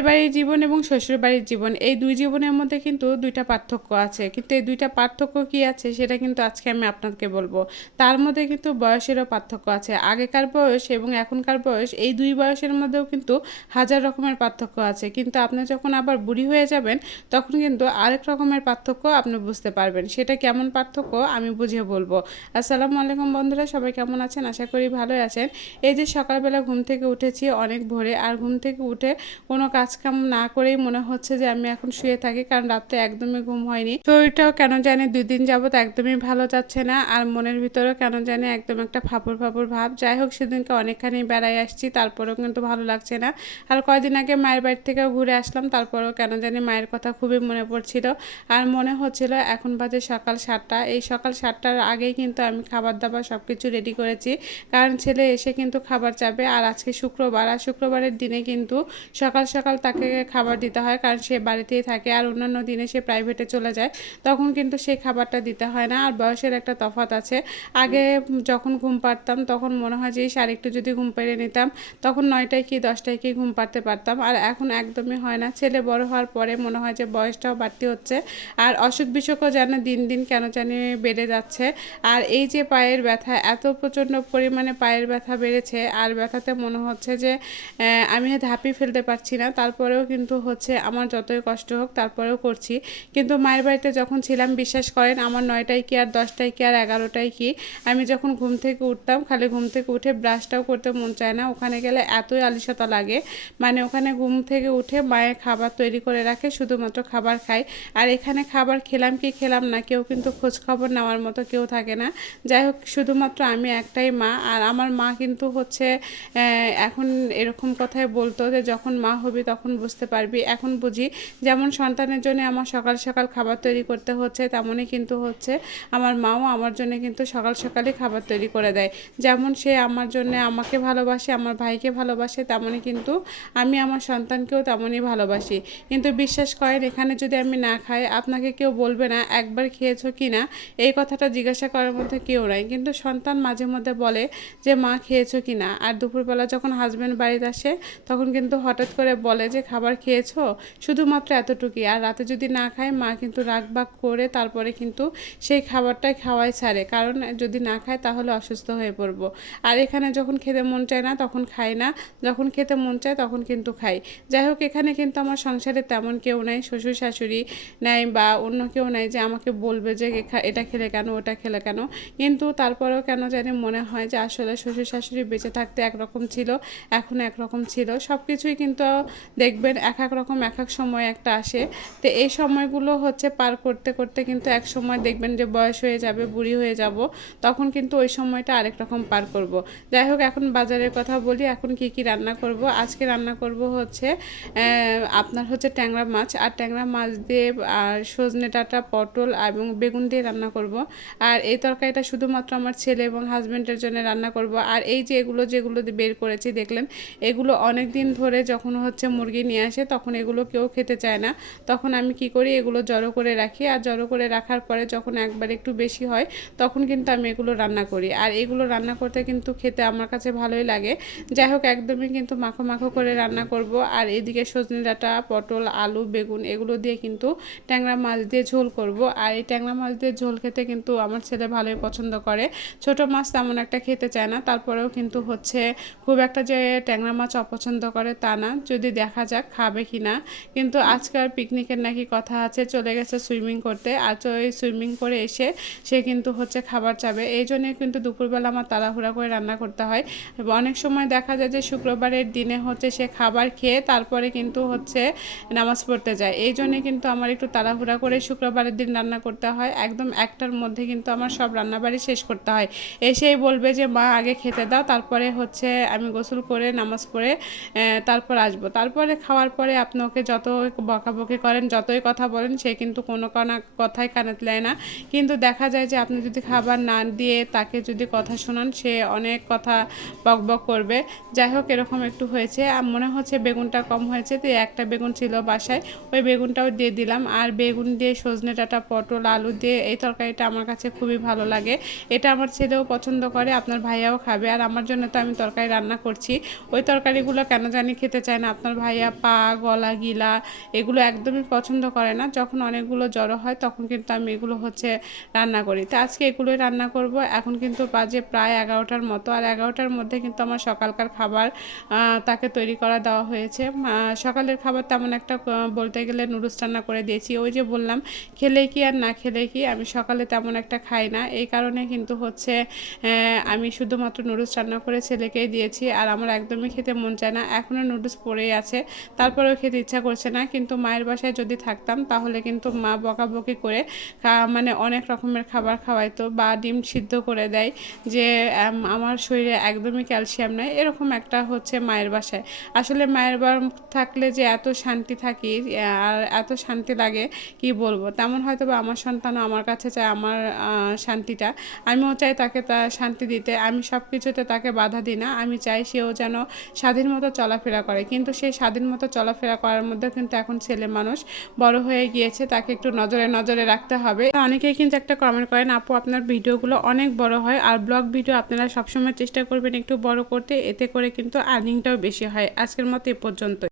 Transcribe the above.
মায়ের বাড়ির জীবন এবং শ্বশুর বাড়ির জীবন এই দুই জীবনের মধ্যে কিন্তু দুইটা পার্থক্য আছে, কিন্তু এই দুইটা পার্থক্য কী আছে সেটা কিন্তু আজকে আমি আপনাকে বলবো। তার মধ্যে কিন্তু বয়সেরও পার্থক্য আছে। আগেকার বয়স এবং এখনকার বয়স এই দুই বয়সের মধ্যেও কিন্তু হাজার রকমের পার্থক্য আছে, কিন্তু আপনি যখন আবার বুড়ি হয়ে যাবেন তখন কিন্তু আরেক রকমের পার্থক্য আপনি বুঝতে পারবেন। সেটা কেমন পার্থক্য আমি বুঝিয়ে বলবো। আসসালামু আলাইকুম বন্ধুরা, সবাই কেমন আছেন? আশা করি ভালোই আছেন। এই যে সকালবেলা ঘুম থেকে উঠেছি অনেক ভোরে, আর ঘুম থেকে উঠে কোনো কাজকাম না করেই মনে হচ্ছে যে আমি এখন শুয়ে থাকি, কারণ রাত্রে একদমই ঘুম হয়নি। শরীরটাও কেন জানি 2 দিন যাবত একদমই ভালো যাচ্ছে না, আর মনের ভিতরেও কেন জানি একদম একটা ফাঁপড় ফাঁপড় ভাব। যাই হোক, সেদিনকে অনেকখানি বেড়াই আসছি, তারপরেও কিন্তু ভালো লাগছে না। আর কয়দিন আগে মায়ের বাড়ি থেকেও ঘুরে আসলাম, তারপরেও কেন জানি মায়ের কথা খুবই মনে পড়ছিল। আর মনে হচ্ছিল এখন বাজে সকাল 7টা, এই সকাল 7টার আগেই কিন্তু আমি খাবার দাবার সব কিছু রেডি করেছি, কারণ ছেলে এসে কিন্তু খাবার চাবে। আর আজকে শুক্রবার, আর শুক্রবারের দিনে কিন্তু সকাল সকাল তাকে খাবার দিতে হয়, কারণ সে বাড়িতেই থাকে। আর অন্যান্য দিনে সে প্রাইভেটে চলে যায়, তখন কিন্তু সেই খাবারটা দিতে হয় না। আর বয়সের একটা তফাৎ আছে। আগে যখন ঘুম পাড়তাম তখন মনে হয় যে আর একটু যদি ঘুম পেড়ে নিতাম, তখন 9টায় কি 10টায় কি ঘুম পাড়তে পারতাম। আর এখন একদমই হয় না। ছেলে বড় হওয়ার পরে মনে হয় যে বয়সটাও বাড়তি হচ্ছে, আর অসুখ বিসুখও যেন দিন দিন কেন জানি বেড়ে যাচ্ছে। আর এই যে পায়ের ব্যথা, এত প্রচণ্ড পরিমাণে পায়ের ব্যথা বেড়েছে, আর ব্যথাতে মনে হচ্ছে যে আমি ধাপই ফেলতে পারছি না। তারপরেও কিন্তু হচ্ছে আমার যতই কষ্ট হোক তারপরেও করছি। কিন্তু মায়ের বাড়িতে যখন ছিলাম, বিশ্বাস করেন, আমার 9টায় কি আর 10টায় কি আর 11টায় কি, আমি যখন ঘুম থেকে উঠতাম খালি ঘুম থেকে উঠে ব্রাশটাও করতে মন চায় না। ওখানে গেলে এতই আলিশতা লাগে, মানে ওখানে ঘুম থেকে উঠে মায়ের খাবার তৈরি করে রাখে, শুধুমাত্র খাবার খাই। আর এখানে খাবার খেলাম কি খেলাম না, কেউ কিন্তু খোঁজ খবর নেওয়ার মতো কেউ থাকে না। যাই হোক, শুধুমাত্র আমি একটাই মা। আর আমার মা কিন্তু হচ্ছে এখন এরকম কথাই বলতো যে যখন মা হবি তখন বুঝতে পারবি। এখন বুঝি, যেমন সন্তানের জন্য আমার সকাল সকাল খাবার তৈরি করতে হচ্ছে, তেমনই কিন্তু হচ্ছে আমার মাও আমার জন্য কিন্তু সকাল সকালই খাবার তৈরি করে দেয়। যেমন সে আমার জন্য আমাকে ভালোবাসে, আমার ভাইকে ভালোবাসে, তেমনই কিন্তু আমি আমার সন্তানকেও তেমনই ভালোবাসি। কিন্তু বিশ্বাস করেন, এখানে যদি আমি না খাই, আপনাকে কেউ বলবে না একবার খেয়েছো কি না, এই কথাটা জিজ্ঞাসা করার মধ্যে কেউ নাই। কিন্তু সন্তান মাঝে মধ্যে বলে যে মা খেয়েছো কি না। আর দুপুরবেলা যখন হাজব্যান্ড বাড়িতে আসে তখন কিন্তু হঠাৎ করে বলে যে খাবার খেয়েছো, শুধুমাত্র এতটুকুই। আর রাতে যদি না খায়, মা কিন্তু রাগ বাগ করে তারপরে কিন্তু সেই খাবারটাই খাওয়াই ছাড়ে, কারণ যদি না খায় তাহলে অসুস্থ হয়ে পড়বো। আর এখানে যখন খেতে মন চায় না তখন খাই না, যখন খেতে মন চায় তখন কিন্তু খাই। যাই হোক, এখানে কিন্তু আমার সংসারে তেমন কেউ নাই, শ্বশুর শাশুড়ি নাই বা অন্য কেউ নাই যে আমাকে বলবে যে এটা খেলে কেন, ওটা খেলে কেন। কিন্তু তারপরেও কেন জানি মনে হয় যে আসলে শ্বশুর শাশুড়ি বেঁচে থাকতে একরকম ছিল, এখন একরকম ছিল। সব কিছুই কিন্তু দেখবেন এক এক রকম এক এক সময় একটা আসে। তো এই সময়গুলো হচ্ছে পার করতে করতে কিন্তু এক সময় দেখবেন যে বয়স হয়ে যাবে, বুড়ি হয়ে যাব, তখন কিন্তু ওই সময়টা আরেক রকম পার করব। যাই হোক, এখন বাজারের কথা বলি, এখন কি কি রান্না করব। আজকে রান্না করব হচ্ছে আপনার হচ্ছে ট্যাংরা মাছ, আর ট্যাংরা মাছ দিয়ে আর সজনে ডাঁটা, পটল এবং বেগুন দিয়ে রান্না করব। আর এই তরকারিটা শুধুমাত্র আমার ছেলে এবং হাজব্যান্ডের জন্য রান্না করব। আর এই যে যেগুলো বের করেছি দেখলেন, এগুলো অনেক দিন ধরে যখন হচ্ছে মুরগি নিয়ে আসে তখন এগুলো কেউ খেতে চায় না, তখন আমি কি করি, এগুলো জড়ো করে রাখি। আর জড়ো করে রাখার পরে যখন একবার একটু বেশি হয় তখন কিন্তু আমি এগুলো রান্না করি। আর এগুলো রান্না করতে কিন্তু খেতে আমার কাছে ভালোই লাগে। যাই হোক, একদমই কিন্তু মাখো মাখো করে রান্না করব। আর এদিকে সজনে ডাঁটা, পটল, আলু, বেগুন এগুলো দিয়ে কিন্তু ট্যাংরা মাছ দিয়ে ঝোল করব। আর এই ট্যাংরা মাছ দিয়ে ঝোল খেতে কিন্তু আমার ছেলে ভালোই পছন্দ করে। ছোট মাছ তেমন একটা খেতে চায় না, তারপরেও কিন্তু হচ্ছে খুব একটা যে ট্যাংরা মাছ অপছন্দ করে তা না, যদি দেখা যাক খাবে কি না। কিন্তু আজকাল পিকনিকের নাকি কথা আছে, চলে গেছে সুইমিং করতে। আর ওই সুইমিং করে এসে সে কিন্তু হচ্ছে খাবার চাবে, এই জন্যে কিন্তু দুপুরবেলা আমার তাড়াহুড়া করে রান্না করতে হয়। অনেক সময় দেখা যায় যে শুক্রবারের দিনে হচ্ছে সে খাবার খেয়ে তারপরে কিন্তু হচ্ছে নামাজ পড়তে যায়, এই জন্যে কিন্তু আমার একটু তাড়াহুড়া করে শুক্রবারের দিন রান্না করতে হয়। একদম 1টার মধ্যে কিন্তু আমার সব রান্নাবাড়ি শেষ করতে হয়। এসেই বলবে যে মা আগে খেতে দাও, তারপরে হচ্ছে আমি গোসল করে নামাজ পড়ে তারপর আসবো। তারপরে খাওয়ার পরে আপনি ওকে যত বকাবকি করেন, যতই কথা বলেন, সে কিন্তু কোনো কথাই কানে নেয় না। কিন্তু দেখা যায় যে আপনি যদি খাবার না দিয়ে তাকে যদি কথা শোনান, সে অনেক কথা বকবক করবে। যাই হোক, এরকম একটু হয়েছে। আর মনে হচ্ছে বেগুনটা কম হয়েছে, তো একটা বেগুন ছিল বাসায়, ওই বেগুনটাও দিয়ে দিলাম। আর বেগুন দিয়ে সজনে ডাঁটা, পটল, আলু দিয়ে এই তরকারিটা আমার কাছে খুবই ভালো লাগে। এটা আমার ছেলেও পছন্দ করে, আপনার ভাইয়াও খাবে। আর আমার জন্য তো আমি তরকারি রান্না করছি, ওই তরকারিগুলো কেন জানি খেতে চায় না আপনার ভাই ভাইয়া পা গলা গিলা এগুলো একদমই পছন্দ করে না। যখন অনেকগুলো জড়ো হয় তখন কিন্তু আমি এগুলো হচ্ছে রান্না করি। তো আজকে এগুলোই রান্না করব। এখন কিন্তু বাজে প্রায় 11টার মতো, আর 11টার মধ্যে কিন্তু আমার সকালকার খাবার তাকে তৈরি করা দেওয়া হয়েছে। সকালের খাবার তেমন একটা বলতে গেলে নুডলস রান্না করে দিয়েছি। ওই যে বললাম খেলে কি আর না খেলে কি, আমি সকালে তেমন একটা খাই না, এই কারণে কিন্তু হচ্ছে আমি শুধুমাত্র নুডলস রান্না করে ছেলেকেই দিয়েছি। আর আমার একদমই খেতে মন চায় না, এখনও নুডলস পড়েই আছে, তারপরেও খেতে ইচ্ছা করছে না। কিন্তু মায়ের বাসায় যদি থাকতাম তাহলে কিন্তু মা বকাবকি করে মানে অনেক রকমের খাবার খাওয়াইতো বা ডিম সিদ্ধ করে দেয় যে আমার শরীরে একদমই ক্যালসিয়াম নেই, এরকম একটা হচ্ছে মায়ের বাসায়। আসলে মায়ের থাকলে যে এত শান্তি থাকি আর এত শান্তি লাগে কি বলবো। তেমন হয়তো বা আমার সন্তানও আমার কাছে চায় আমার শান্তিটা, আমিও চাই তাকে তা শান্তি দিতে। আমি সব কিছুতে তাকে বাধা দিই না, আমি চাই সেও যেন স্বাধীন মতো চলাফেরা করে। কিন্তু সেই স্বাধীন মতো চলাফেরা করার মধ্যে কিন্তু এখন ছেলে মানুষ বড় হয়ে গিয়েছে, তাকে একটু নজরে নজরে রাখতে হবে। অনেকেই কিন্তু একটা কমেন্ট করেন, আপু আপনার ভিডিওগুলো অনেক বড় হয়, আর ব্লগ ভিডিও আপনারা সবসময় চেষ্টা করবেন একটু বড় করতে, এতে করে কিন্তু আর্নিংটাও বেশি হয়। আজকের মতো এ পর্যন্ত।